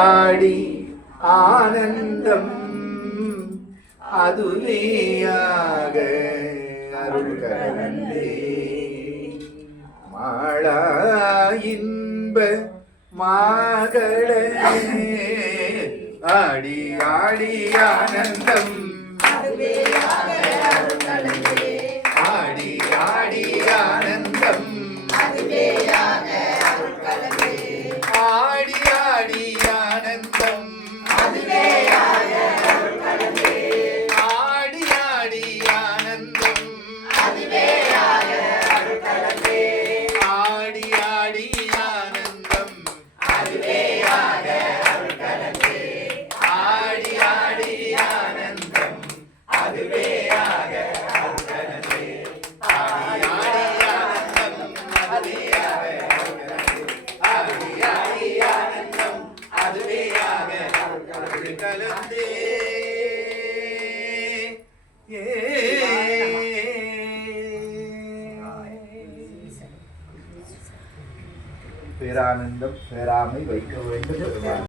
ஆடி ஆனந்தம் அதுவேயாக அருள் கலந்தே மாளா இன்ப மாகளே ஆடி ஆடி ஆனந்தம் ஆடி ஆடி ஆனந்தம் ஆடி ஆடி ஆனந்தம் ஆடி ஆடி ஆனந்தம் ஆடி ஆடி ஆனந்தம் ஆடி ஆடி ஆனந்தம் அதுவே ஆக அருள்கலந்தே ஆடி ஆடி ஆனந்தம் அதுவே ஆக ஆடி ஆடி ஆனந்தம் அதுவே ஆக அருள்கலந்தே பேரானந்தம் பேராமை வைக்க வேண்டும்.